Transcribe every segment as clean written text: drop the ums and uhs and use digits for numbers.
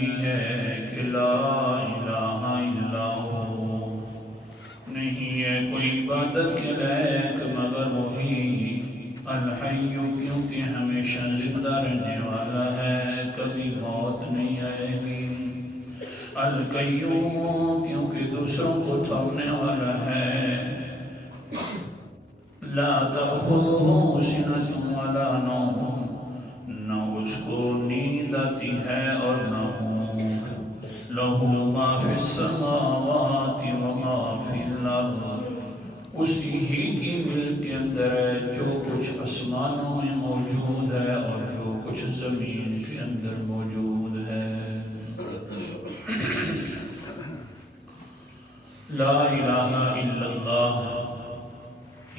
ہی ہے کہ لا الہ الا ہو، نہیں ہے کوئی عبادت کے لائق مگر وہی الحی، کیونکہ ہمیشہ زندہ رہنے والا ہے، کبھی موت نہیں آئے گی۔ القیوم، کیونکہ دوسروں کو تھامنے والا ہے، لا تأخذہ سنۃ ولا نوم، نہ اس کو نیند آتی ہے اور نہ اونگ، لہ ما فی السماوات وما فی الارض، اسی ہی کی ملک کے اندر ہے جو کچھ آسمانوں میں موجود ہے اور جو کچھ زمین کے اندر موجود ہے۔ لا الہ الا اللہ،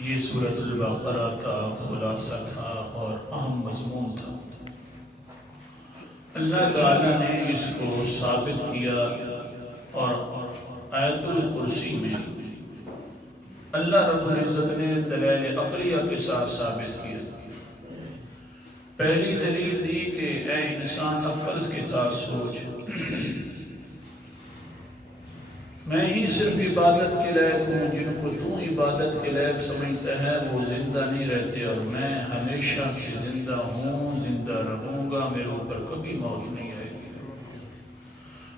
یہ سورۃ البقرہ کا خلاصہ تھا اور اہم مضمون تھا۔ اللہ تعالیٰ نے اس کو ثابت کیا اور آیت الکرسی میں اللہ رب العزت نے دلائل عقلیہ کے ساتھ ثابت کیا۔ پہلی دلیل دی کہ اے انسان عقل کے ساتھ سوچ، میں ہی صرف عبادت کے لائق ہوں، جن کو تو عبادت کے لائق سمجھتا ہے وہ زندہ نہیں رہتے، اور میں ہمیشہ سے زندہ ہوں، زندہ رہوں گا، میرے اوپر کبھی موت نہیں آئے گی۔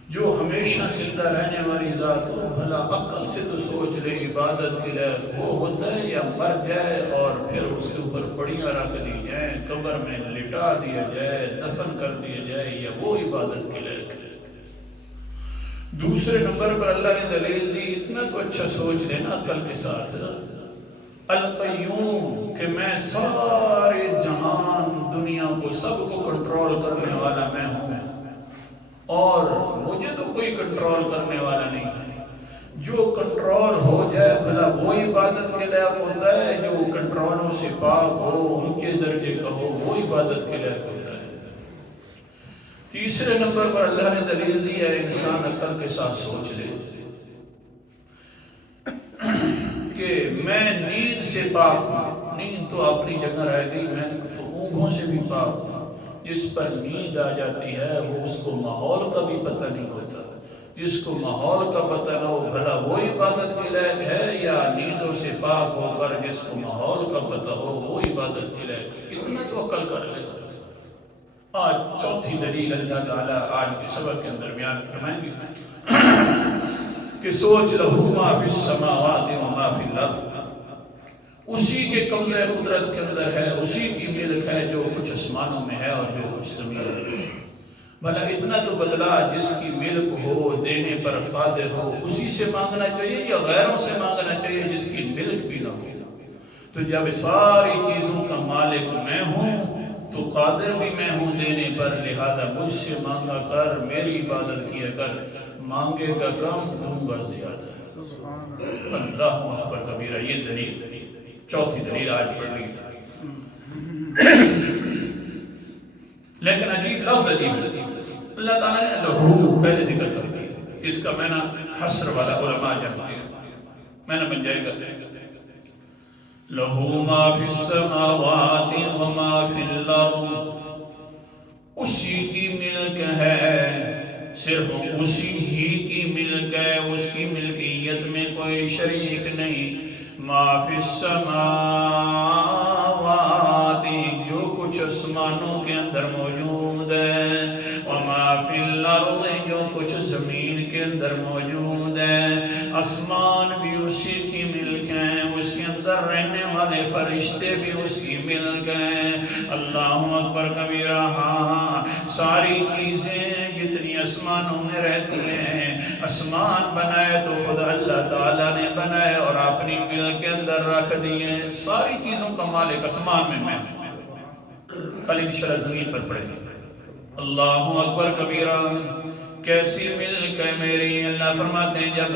جو ہمیشہ زندہ رہنے والی ذات ہو، بھلا عقل سے تو سوچ لے عبادت کے لائق وہ ہوتا ہے یا مر جائے اور پھر اس کے اوپر پڑیاں رکھ دی جائیں، قبر میں لٹا دیا جائے، دفن کر دیا جائے، یا وہ عبادت کے لائق ہے؟ دوسرے نمبر پر اللہ نے دلیل دی، اتنا تو اچھا سوچ لینا عقل کے ساتھ، القیوم، کہ میں سارے جہان دنیا کو سب کو کنٹرول کرنے والا میں ہوں، اور مجھے تو کوئی کنٹرول کرنے والا نہیں ہے۔ جو کنٹرول ہو جائے بھلا وہ عبادت کے لائق ہوتا ہے، جو کنٹرولوں سے پاک ہو، اونچے درجے کا ہو، وہ عبادت کے لائق ہوتا ہے۔ تیسرے نمبر پر اللہ نے دلیل دی ہے انسان عقل کے ساتھ سوچ لے کہ میں نیند سے پاک ہوں، نیند تو اپنی جگہ رہ گئی، میں تو اونگوں سے بھی پاک ہوں۔ جس پر نیند آ جاتی ہے وہ اس کو ماحول کا بھی پتہ نہیں ہوتا، جس کو ماحول کا پتہ نہ ہو بھلا وہ عبادت کے لائق ہے، یا نیندوں سے پاک ہو کر جس کو ماحول کا پتہ ہو وہ عبادت کے لائق ہے؟ اتنا تو عقل کر لے۔ آج چوتھی دلیل اللہ تعالیٰ آج کے سبق کے اندر بیان فرمائیں گے کہ سوچ لہو ما فی السماوات و ما فی الارض، اسی کے قبضہ قدرت کے اندر ہے، اسی کی ملک ہے جو کچھ آسمانوں میں ہے اور جو کچھ زمین میں ہے۔ بھلا اتنا تو بدلا، جس کی ملک ہو، دینے پر قادر ہو، اسی سے مانگنا چاہیے یا غیروں سے مانگنا چاہیے جس کی ملک بھی نہ ہو؟ تو جب ساری چیزوں کا مالک میں ہوں تو قادر بھی میں ہوں دینے پر، لہذا مجھ سے مانگا کر، میری عبادت کیا کر، مانگے گا کم دوں گا زیادہ۔ اللہ اکبر کبیرہ، یہ دلیل چوتھی دلیل آج پڑھ لی۔ لیکن عجیب لفظ عجیب، اللہ تعالیٰ نے لہو پہلے ذکر کر دیا، اس کا معنی حسر والا علماء جانتے ہیں، معنی بن جائے گا لہو ما فی السماوات وما فی الارض، اسی کی ملک ہے، صرف اسی ہی کی ملک ہے، اس کی ملکیت میں کوئی شریک نہیں۔ ما فی السماوات، جو کچھ آسمانوں کے اندر موجود ہے، وما فی الارض، جو کچھ زمین کے اندر موجود ہے۔ آسمان بھی اسی کی ملک ہے، اس کے اندر رہنے والے فرشتے بھی اس کی ملک ہیں۔ اللہ اکبر کبیرہ، ہاں، ساری چیزیں جتنی آسمانوں میں رہتی ہیں، آسمان بنائے تو خدا اللہ تعالیٰ نے بنائے اور اپنی ملک کے اندر رکھ دیے۔ ساری چیزوں کا مالک آسمان میں کل انشاءاللہ زمین پر پڑے گی۔ اللہ اکبر کبیرہ، کیسی ملک ہے میری۔ اللہ فرماتے ہیں جب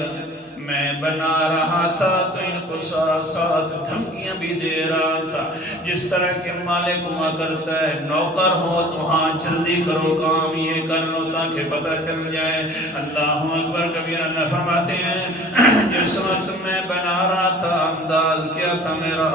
میں بنا رہا تھا تو ان کو ساتھ ساتھ دھمکیاں بھی دے رہا تھا، جس طرح کہ مالک ہوا کرتا ہے نوکر ہو تو ہاں جلدی کرو کام یہ کر لو تاکہ پتہ چل جائے۔ اللہ اکبر کبیرہ۔ اللہ فرماتے ہیں جس وقت میں بنا رہا تھا انداز کیا تھا میرا،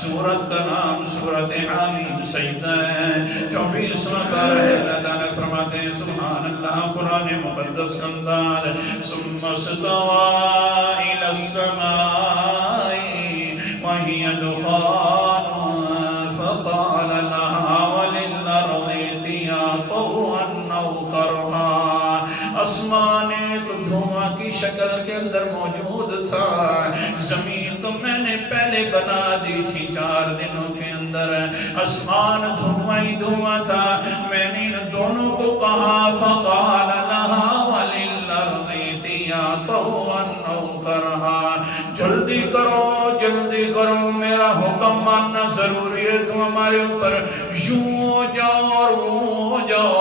سورت کا نام سورت حامیم سجدہ ہے، 24واں پارہ ہے۔ اللہ تعالیٰ فرماتے ہیں سبحان اللہ، قرآن مقدس کا انداز، ثم استوى إلى السماء وهي دخان فقال لها وللأرض ائتيا طوعا أو كرها۔ آسمان ایک دھواں کی شکل کے اندر موجود تھا، زمین تو میں نے پہلے بنا دی تھی 4 دنوں کے اندر، آسمان دھواں ہی دھواں تھا۔ میں نے ان دونوں کو کہا فقال لها وللأرض ائتيا طوعا أو كرها، جلدی کرو میرا حکم ماننا ضروری ہے، تم ہمارے اوپر یوں ہو جاؤ اور وہ ہو جاؤ۔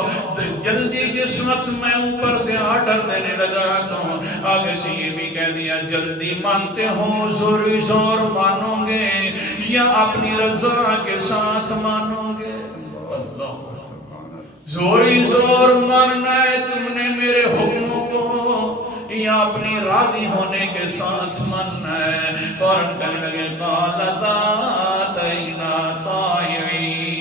جلدی جس وقت میں اوپر سے آرڈر دینے لگا تو آگے سے یہ بھی کہہ دیا جلدی مانتے ہو زوری زور مانو گے یا اپنی رضا کے ساتھ مانو گے؟ اللہ زوری زور ماننا ہے تم نے میرے حکموں کو یا اپنی راضی ہونے کے ساتھ ماننا ہے؟ فوراً کہنے لگے قال اتینا طائعین،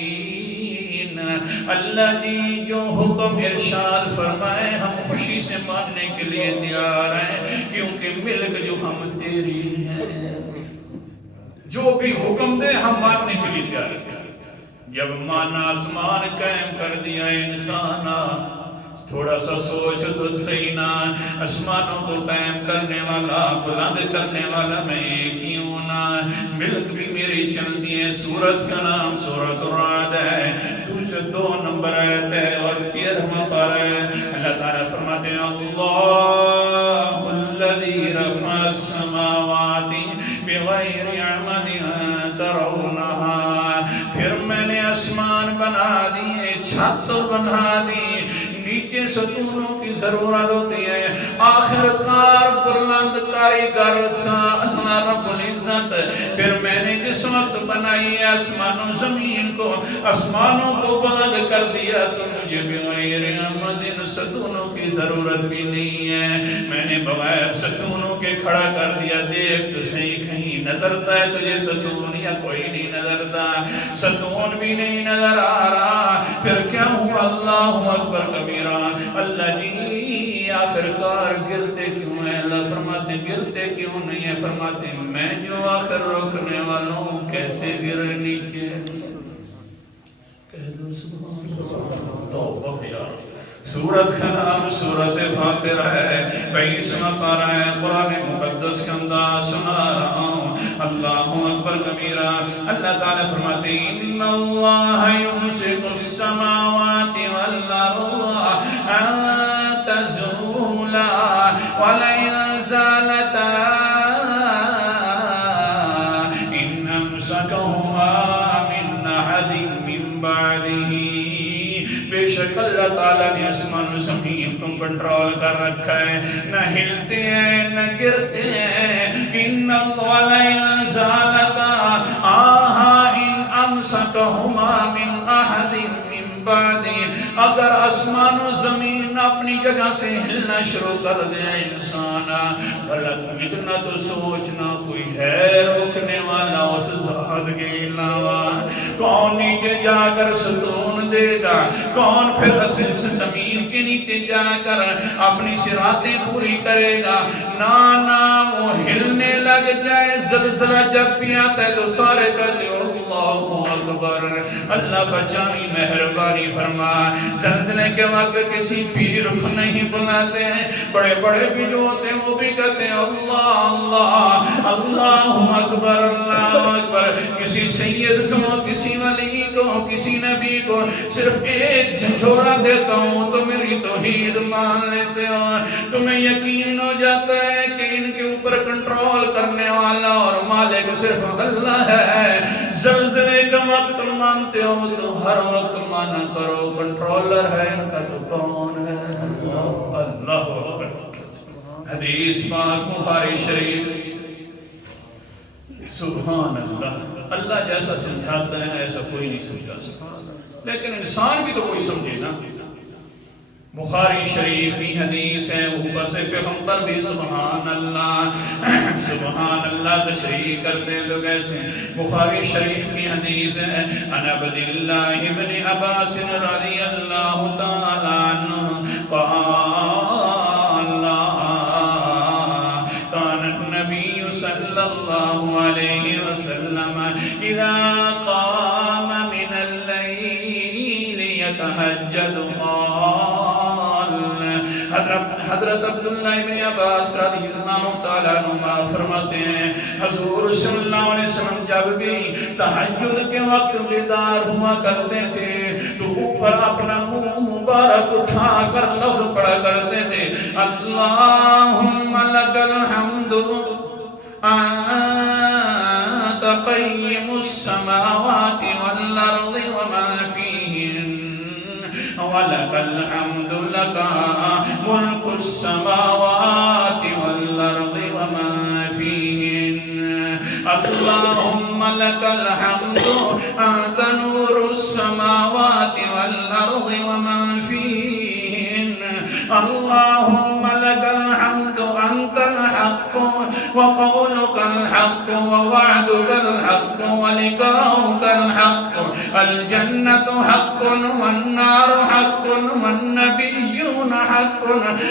اللہ جی جو حکم ارشاد فرمائے ہم خوشی سے ماننے کے لیے تیار ہیں، کیونکہ ملک جو ہم تیری ہیں، جو بھی حکم دے ہم ماننے کے لیے تیار ہیں۔ جب مانا آسمان قائم کر دیا انسان، تھوڑا سا سوچ تو صحیح نا، آسمانوں کو قائم کرنے والا بلند کرنے والا میں کیوں نہ؟ ملک بھی میری چلتی ہے۔ سورت کا نام سورۃ الرعد ہے، دوسرے 2 نمبر آیت ہے اور 13واں پارہ ہے۔ اللہ تعالیٰ فرماتے ہیں اللہ الذی رفع السماوات بغیر عمد ترونہا، پھر میں نے آسمان بنا دیے، چھت بنا دی، نیچے ستونوں کی ضرورت ہوتی ہے، آخر کار بلند کاریگر تھا اللہ رب العزت۔ پھر میں نے جس وقت بنائی آسمان و زمین کو، آسمانوں کو بلند کر دیا تو مجھے بغیر عمد ستونوں کی ضرورت بھی نہیں ہے، میں نے بغیر ستونوں کے کھڑا کر دیا۔ دیکھ تو صحیح کہیں نظرتا ہے تجھے ستون یا کوئی نہیں نظرتا؟ ستون بھی نہیں نظر آ رہا، پھر کیا ہوا؟ اللہ اکبر کبیرہ۔ اللہ جی آخر کار گرتے کیوں ہیں؟ اللہ فرماتے گرتے کیوں نہیں ہیں؟ فرماتے میں جو آخر روکنے والا ہوں کیسے گرے نیچے؟ کہہ دو سبحان اللہ۔ توبہ یار۔ سورت کا نام سورت فاتر ہے، 22واں پارہ ہے، قرآن مقدس کا انداز سنا رہا ہوں۔ اللہ اکبر کبیرہ۔ اللہ تعالیٰ فرماتے ہیں ان اللہ یمسک السماوات والارض ان تزولا ولئن زالتا ان امسکہما من احد من بعدہ، بے شک اللہ تعالیٰ نے آسمان و زمین کو کنٹرول کر رکھا ہے، نہ ہلتے ہیں نہ گرتے ہیں۔ ان وَلَئِن زَالَتَا إِنْ أَمْسَكَهُمَا مِنْ أَحَدٍ مِّن بَعْدِهِ، اگر آسمان و زمین اپنی جگہ سے ہلنا شروع کر دیں انسان، بھلا تم اتنا تو سوچنا کوئی ہے روکنے والا اس ذات کے علاوہ؟ کون نیچے جا کر ستون دے گا؟ کون پھر اس زمین کے نیچے جا کر اپنی صراطیں پوری کرے گا؟ نہ وہ ہلنے لگ جائے، زلزلہ جب بھی آتا ہے تو سارے کہتے ہیں اللہ اکبر، اللہ بچائی مہربانی فرما۔ زلزلے کے وقت کسی پیر کو نہیں بلاتے ہیں، بڑے بڑے بھی جو ہوتے ہیں وہ بھی کہتے ہیں اللہ اللہ اللہ اکبر اللہ اکبر۔ کسی سید کو، کسی ولی کو، کسی نبی کو صرف ایک جھنجھوڑا دیتا ہوں تو میری توحید مان لیتے ہو، تمہیں یقین ہو جاتا ہے کہ ان کے اوپر کنٹرول کرنے والا اور مالک صرف اللہ ہے۔ زلزلے کا وقت مانتے ہو تو ہر وقت مانا کرو کنٹرولر ہے ان کا تو کون ہے؟ اللہ اکبر۔ حدیث حدیث پاک بخاری شریف. سبحان اللہ. اللہ جیسا سمجھاتا ہے ایسا کوئی نہیں سمجھا سکتا، لیکن انسان بھی تو کوئی سمجھے نا. بخاری شریف کی حدیث ہے، اوپر سے پیغمبر بھی سبحان اللہ سبحان اللہ تشریح کرتے ہیں تو کیسے. بخاری شریف کی حدیث ہے، عن عبداللہ ابن عباس رضی اللہ تعالیٰ عنہ قال كان النبي صلى الله عليه وسلم إذا قام من الليل يتهجد قال. حضرت عبداللہ ابن عباس رضی اللہ تعالیٰ عنہ فرماتے ہیں حضور صلی اللہ علیہ وسلم جب بھی تہجد کے وقت بیدار ہوا کرتے تھے تو اوپر اپنا منہ مبارک اٹھا کر لفظ پڑھا کرتے تھے اللہم لک الحمد انت قیم السماوات والارض وما فیہن وَلَكَ الْحَمْدُ لَكَ مُلْكُ السَّمَاوَاتِ وَالْأَرْضِ وَمَا فِيهِنَّ اللَّهُمَّ لَكَ الْحَمْدُ أَنْتَ نُورُ السَّمَاوَاتِ وَالْأَرْضِ وَمَا فِيهِنَّ اللَّهُمَّ لَكَ الْحَمْدُ أَنْتَ الْحَقُّ وَقَوْلُكَ الْحَقُّ وَوَعْدُكَ الْحَقُّ وَلِقَاؤُكَ الْحَقُّ الْجَنَّةُ حَقٌّ وَالنَّارُ حق والنبيون حق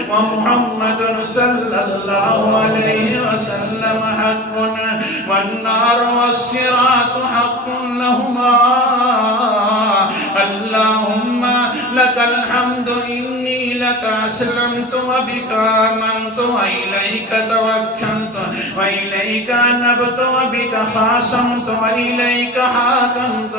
ومحمد صلى الله عليه وسلم حق والنار والصراط حق لهما اللهم لك الحمد إني لك أسلمت وبك آمنت وإليك توكلت وإليك أنبت وبك خاصمت وإليك حاكمت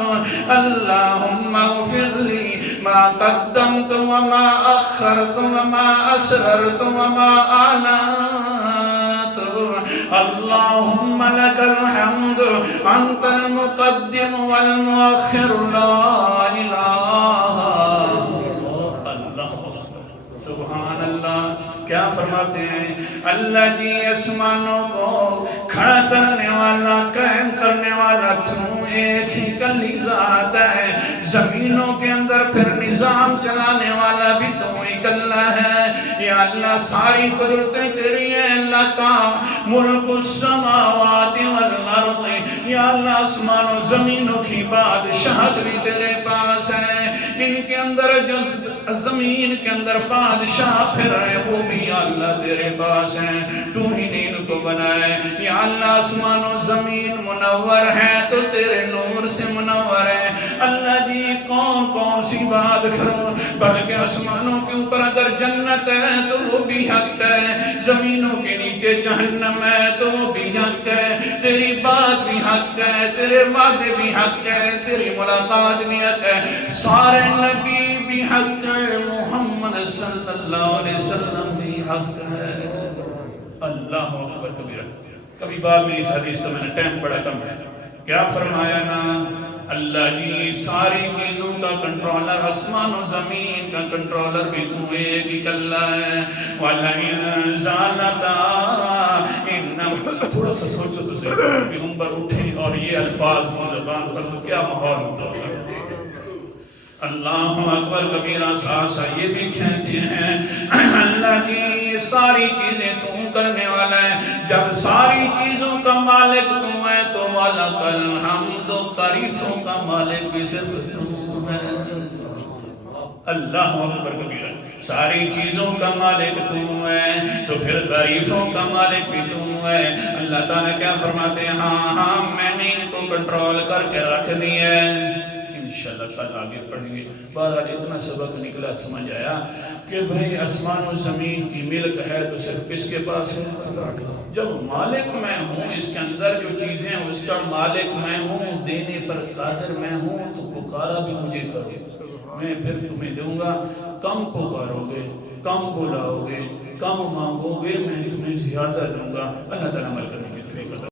اللهم اغفر لي ما قدمت وما أخرت وما أسررت وما أعلنت اللهم لك الحمد أنت المقدم والمؤخر لا إله اللہ. سبحان اللہ. کیا فرماتے ہیں اللہ جی آسمانوں کو کھڑا کرنے والا قائم کرنے والا تو ایک ہی کلی ذات ہے، زمینوں کے اندر پھر نظام چلانے والا بھی تو ایک اللہ ہے. یا اللہ ساری قدرتیں تیری ہیں اللہ کا ملک السماوات والارض. یا اللہ آسمان و زمینوں کی بادشاہت بھی تیرے پاس ہے، ان کے اندر جو زمین کے اندر بادشاہ پھر رہے وہ بھی یا اللہ تیرے پاس ہیں، تو ہی نے ان کو بنائے. یا اللہ آسمان و زمین منور ہے تو تیرے نور سے منور ہے. اللہ جی کون کون سی بات کروں، بلکہ آسمانوں کے اوپر اگر جنت ہے تو وہ بھی حق ہے، زمینوں کے نیچے جہنم ہے تو وہ بھی حق ہے. تیری بات بھی حق ہے، تیرے وعدے بھی حق ہے، تیری ملاقات بھی حق ہے، سارے نبی بھی حق ہے، محمد صلی اللہ علیہ وسلم بھی حق ہے. اللہ اکبر کبیرہ. کبھی بعد میں اس حدیث کا میں نے ٹائم بڑا کم ہے. کیا فرمایا نا اللہ جی ساری چیزوں کا کنٹرولر، آسمان و زمین کا کنٹرولر بھی تو ایک ہی اللہ ہے. وَلَئِن زَالَتَا إِنَّ تھوڑا سا سوچو تو صحیح پیغمبر اٹھیں اور یہ الفاظ وہ زبان پر تو کیا ماحول ہوتا ہے. اللہ اکبر کبیرہ. سا یہ بھی کہتے ہیں اللہ جی یہ ساری چیزیں تو کرنے والا ہے، جب ساری چیزوں کا مالک تو ہے تو وَلَكَ الْحَمْدُ تعریفوں کا مالک بھی صرف تو ہے. اللہ اکبر کبیرہ. ساری چیزوں کا مالک تو ہے تو پھر تعریفوں کا مالک بھی تو ہے. اللہ تعالیٰ کیا فرماتے ہیں ہاں میں نے ان کو کنٹرول کر کے رکھ دی ہے. انشاءاللہ کل آگے پڑھیں گے. بہرحال اتنا سبق نکلا سمجھ آیا کہ بھئی آسمان و زمین کی ملک ہے تو صرف کس کے پاس ہے؟ جب مالک میں ہوں، اس کے اندر جو چیزیں ہیں اس کا مالک میں ہوں، دینے پر قادر میں ہوں، تو پکارا بھی مجھے کرو، میں پھر تمہیں دوں گا. کم پکارو گے، کم بلاؤ گے، کم مانگو گے، میں تمہیں زیادہ دوں گا. اللہ تعالیٰ عمل کرنے کی توفیق عطا